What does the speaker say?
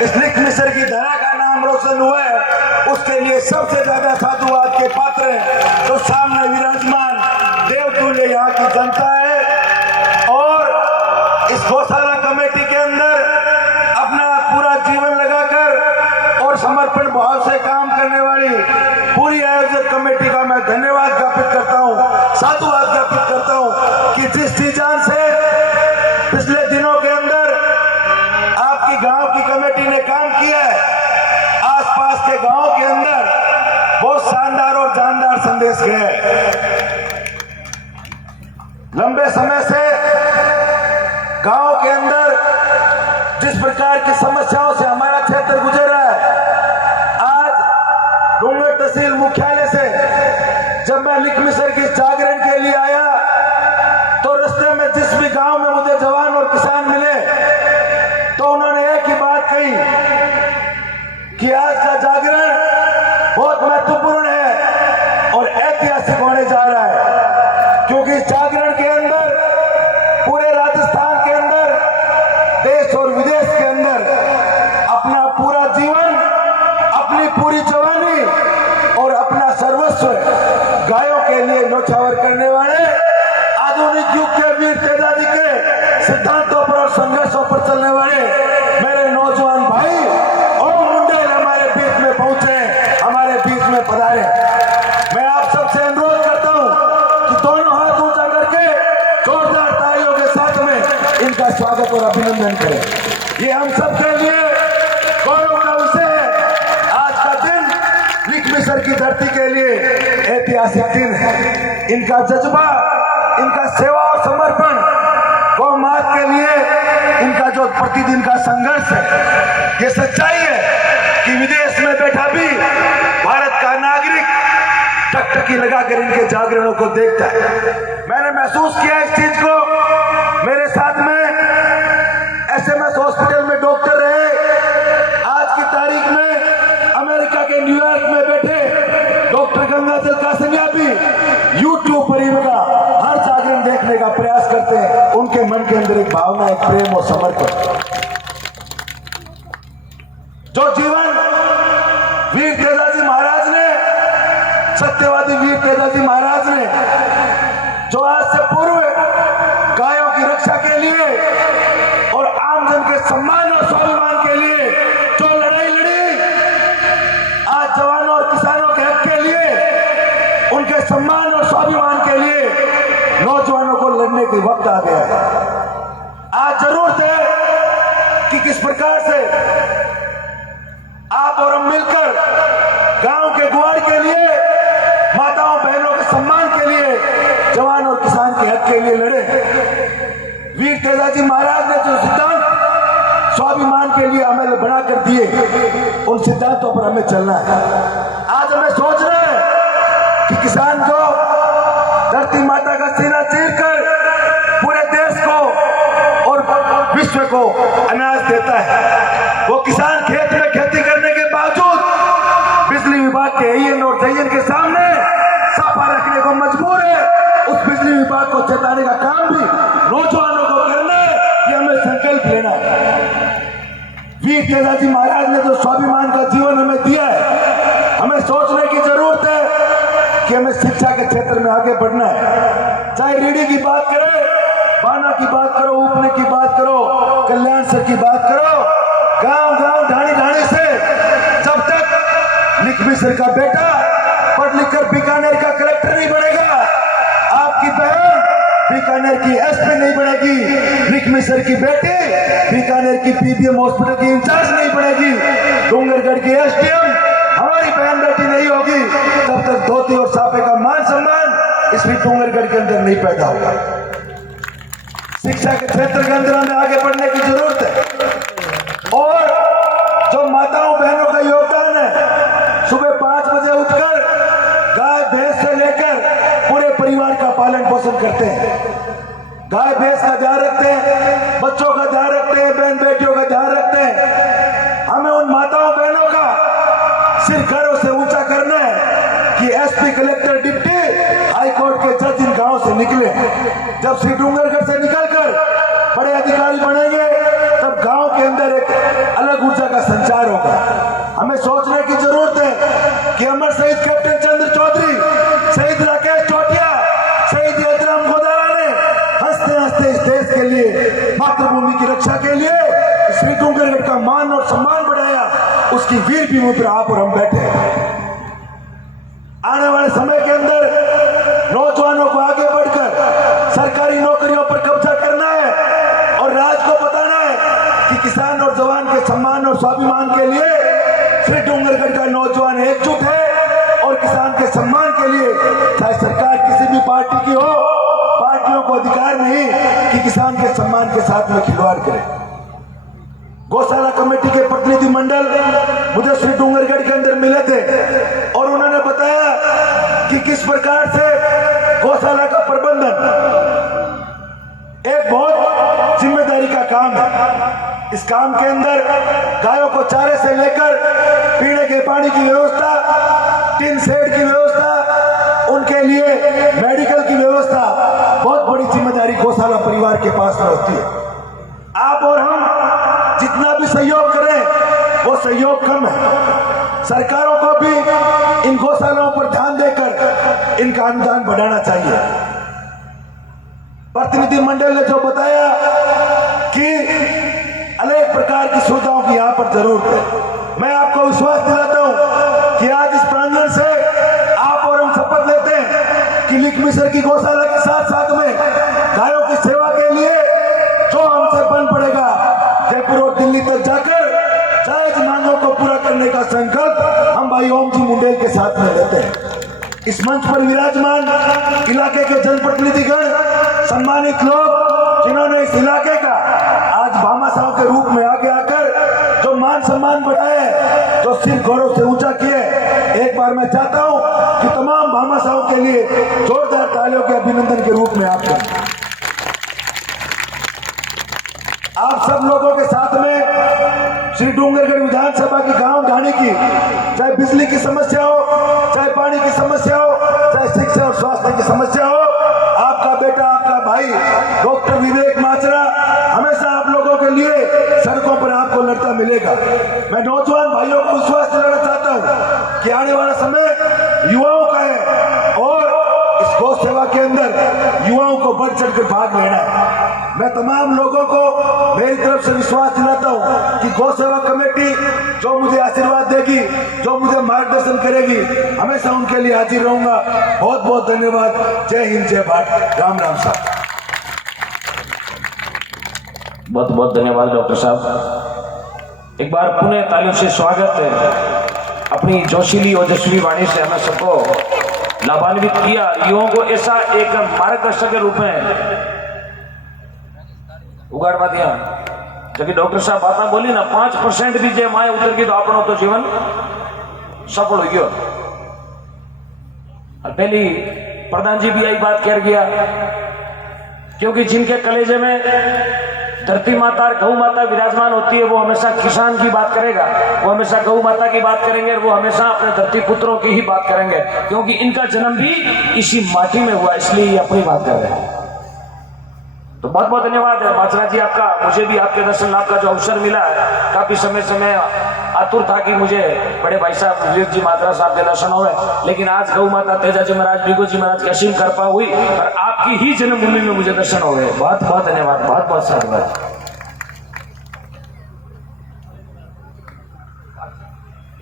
इस लिख मिस्र की धरा का नाम रोशन हुआ है, उसके लिए सबसे ज्यादा साधुवाद के पात्र तो सामने विराजमान देवतुल्य यहाँ की जनता है। और इस गौशाला कमेटी के अंदर अपना पूरा जीवन लगाकर और समर्पण भाव से काम करने वाली पूरी आयोजक कमेटी का मैं धन्यवाद ज्ञापित करता हूँ, साधुवाद ज्ञापित करता हूँ कि जिस चीजान से पिछले दिनों के अंदर आपकी गांव की कमेटी ने काम किया है, आसपास के गांव के अंदर बहुत शानदार और जानदार संदेश गए हैं। लंबे समय से गांव के अंदर जिस प्रकार की समस्याओं से हमारा क्षेत्र गुजर रहा है, आज डूंगर तहसील मुख्यालय से जब मैं लिख मिस्र की जागरण के लिए आया तो रास्ते में जिस भी गांव में मुझे जवान और किसान मिले तो उन्होंने एक ही बात कही कि आज का जागरण बहुत महत्वपूर्ण है और ऐतिहासिक होने जा रहा है, क्योंकि इस जागरण के अंदर पूरे राजस्थान के अंदर, देश और विदेश के अंदर अपना पूरा जीवन, अपनी पूरी जवानी और अपना सर्वस्व गायों के लिए न्यौछावर करने वाले आधुनिक युग के वीर तेजाजी के सिद्धांतों पर और संघर्षों पर चलने वाले मेरे नौजवान भाई और मुंडे हमारे बीच में पहुंचे, हमारे बीच में पधारे। मैं आप सबसे अनुरोध करता हूं कि दोनों हाथ ऊंचा करके जोरदार तालियों के साथ में इनका स्वागत और अभिनंदन करें। ये हम सबके लिए गौरव का विषय है। आज का दिन लिख मिस्र की धरती के लिए ऐतिहासिक दिन है। इनका जज्बा, इनका सेवा और समर्पण गौ मात के लिए इनका जो प्रतिदिन का संघर्ष है, ये सच्चाई है कि विदेश में बैठा भी भारत का नागरिक टकटकी लगाकर इनके जागरणों को देखता है। मैंने महसूस किया इस चीज को। मेरे साथ में एसएमएस हॉस्पिटल में डॉक्टर रहे, आज की तारीख में अमेरिका के न्यूयॉर्क में बैठे डॉक्टर गंगाधर कासनिया भी यूट्यूब पर इनका हर जागरण देखने का प्रयास करते हैं। उनके मन के अंदर एक भावना, एक प्रेम और समर्पण, जो जीवन वीर तेजाजी महाराज ने, सत्यवादी वीर तेजाजी महाराज ने, जो आज से पूर्व गायों की रक्षा के लिए और आमजन के सम्मान और स्वाभिमान के लिए जो लड़ाई लड़ी, आज जवानों और किसानों के हक के लिए, उनके सम्मान और स्वाभिमान के लिए नौजवानों को लड़ने के वक्त आ गया है। आज जरूरत है कि किस प्रकार से आप और हम मिलकर गांव के गुआर के लिए, माताओं बहनों के सम्मान के लिए, जवान और किसान के हक के लिए लड़े। वीर तेजाजी महाराज ने जो सिद्धांत स्वाभिमान के लिए हमें बना कर दिए, उन सिद्धांतों पर हमें चलना है। आज हमें सोचना है कि किसान जो धरती माता का सीना चीरकर पूरे देश को और विश्व को अनाज देता है, वो किसान खेत में खेती करने के बावजूद बिजली विभाग के एएन और जयन के सामने साफा रखने को मजबूर है। उस बिजली विभाग को चेताने का काम भी नौजवानों को करना है, ये हमें संकल्प लेना है। वीर तेजाजी महाराज ने जो स्वाभिमान का जीवन हमें दिया है, हमें सोचने की जरूरत है कि हमें शिक्षा के क्षेत्र में आगे बढ़ना है। चाहे रीढ़ी की बात करें, बाना की बात करो, ऊपने की बात करो, कल्याण सर की बात करो, गांव गांव ढाणी ढाणी से जब तक लिख मिस्र का बेटा पढ़ लिख कर बीकानेर का कलेक्टर नहीं बनेगा, आपकी बहन बीकानेर की एसपी नहीं बनेगी, लिख मिस्र की बेटी बीकानेर की पीबीएम हॉस्पिटल की इंचार्ज नहीं बनेगी, डूंगरगढ़ की एसडीएम हमारी बहन बेटी नहीं होगी, तब तक धोती और साफे का मान सम्मान इस डूंगरगढ़ के अंदर नहीं पैदा होगा। शिक्षा के क्षेत्र के अंदर हमें आगे बढ़ने की जरूरत है। और जो माताओं बहनों का योगदान है, सुबह 5 बजे उठकर गाय भैंस से लेकर पूरे परिवार का पालन पोषण करते हैं, गाय भैंस का ध्यान रखते हैं, बच्चों का ध्यान रखते हैं, बहन बेटियों का ध्यान रखते हैं। हमें उन माताओं बहनों का सिर घरों से ऊंचा करना है कि SP, collector, deputy, high court के जज इन गांव से निकले। जब श्री डूंगरगढ़ से निकलकर बड़े अधिकारी बनेंगे, तब श्री डूंगरगढ़ का मान और सम्मान बढ़ाया, उसकी वीर भूमि पर आप और हम बैठे हैं। आने वाले समय के अंदर नौजवानों को आगे बढ़कर सरकारी नौकरियों पर कब्जा करना है और राज को बताना है कि किसान और जवान के सम्मान और स्वाभिमान के लिए श्री डूंगरगढ़ का नौजवान एकजुट है और किसान के सम्मान के लिए चाहे सरकार किसी भी पार्टी की हो, पार्टियों को अधिकार नहीं कि किसान के सम्मान के साथ में खिलवाड़ करे। गौशाला कमेटी के प्रतिनिधि मंडल मुझे श्री डूंगरगढ़ के अंदर मिले थे और उन्होंने बताया कि किस प्रकार से गौशाला का प्रबंधन एक बहुत जिम्मेदारी का काम है। इस काम के अंदर गायों को चारे से लेकर पीने के पानी की व्यवस्था, टिन शेड की व्यवस्था, उनके लिए मेडिकल की व्यवस्था, बहुत बड़ी जिम्मेदारी गौशाला परिवार के पास में होती है। आप और हम जितना भी सहयोग करें वो सहयोग कम है। सरकारों को भी इन गौशालाओं पर ध्यान देकर इनका अनुदान बढ़ाना चाहिए। प्रतिनिधि मंडल ने जो बताया कि अनेक प्रकार की सुविधाओं की यहाँ पर जरूरत है, मैं आपको विश्वास दिलाता हूँ कि आज इस प्रांगण से आप और हम शपथ लेते हैं कि लिखमिसर की गौशाला के साथ साथ में गायों की सेवा के लिए जो हमसे बन पड़ेगा, जयपुर और दिल्ली तक जाकर जायज मांगों को पूरा करने का संकल्प हम भाई ओम जी मुंडेल के साथ में लेते हैं। इस मंच पर विराजमान इलाके के जनप्रतिनिधिगण, सम्मानित लोग जिन्होंने इस इलाके का आज भामाशाह के रूप में आगे आकर जो मान सम्मान बढ़ाया है, जो सिर गौरव से ऊंचा किए, एक बार मैं चाहता हूं कि तमाम भामाशाहों के लिए जोरदार तालियों के अभिनंदन के रूप में आप सब लोगों के साथ में श्री डूंगरगढ़ विधानसभा की गांव ढाणी की, चाहे बिजली की समस्या हो, चाहे पानी की समस्या हो, चाहे शिक्षा और स्वास्थ्य की समस्या हो, आपका बेटा, आपका भाई डॉक्टर विवेक माचरा हमेशा आप लोगों के लिए सड़कों पर आपको लड़ता मिलेगा। मैं नौजवान भाइयों को विश्वास दिलाना चाहता हूँ कि आने वाला समय युवाओं का है और इस गौ सेवा के अंदर युवाओं को बढ़ चढ़ कर भाग लेना है। मैं तमाम लोगों को मेरी तरफ से विश्वास दिलाता हूं कि गौ सेवा कमेटी जो मुझे आशीर्वाद देगी, जो मुझे मार्गदर्शन करेगी, हमेशा उनके लिए हाजिर रहूंगा। बहुत बहुत धन्यवाद। जय हिंद, जय भारत। राम राम साहब। बहुत बहुत धन्यवाद डॉक्टर साहब। एक बार पुनः तालियों से स्वागत है। अपनी जोशीली ओजस्वी वाणी से हमें सबको लाभान्वित किया, युवाओं को ऐसा एक मार्गदर्शक के रूप में उगाड़वा दिया। जबकि डॉक्टर साहब बात बोली ना, 5% भी जे माए उतर गई तो अपनो तो जीवन सफल हो गयो। पहली प्रधान जी भी यही बात कह गया, क्योंकि जिनके कलेजे में धरती माता और गौ माता विराजमान होती है, वो हमेशा किसान की बात करेगा, वो हमेशा गौ माता की बात करेंगे, वो हमेशा अपने धरती पुत्रों की ही बात करेंगे, क्योंकि इनका जन्म भी इसी माटी में हुआ, इसलिए ये अपनी बात कर रहे हैं। तो बहुत बहुत धन्यवाद है माचरा जी आपका। मुझे भी आपके दर्शन लाभ का जो अवसर मिला है, काफी समय से मैं आतुर था कि मुझे बड़े भाई साहब विवेक जी मात्रा साहब के दर्शन हुए, लेकिन आज गौ माता तेजा जी महाराज, बिगो जी महाराज की असीम कृपा हुई और आपकी ही जन्मभूमि में मुझे दर्शन हो गए। बहुत बहुत धन्यवाद, बहुत बहुत साधुवाद।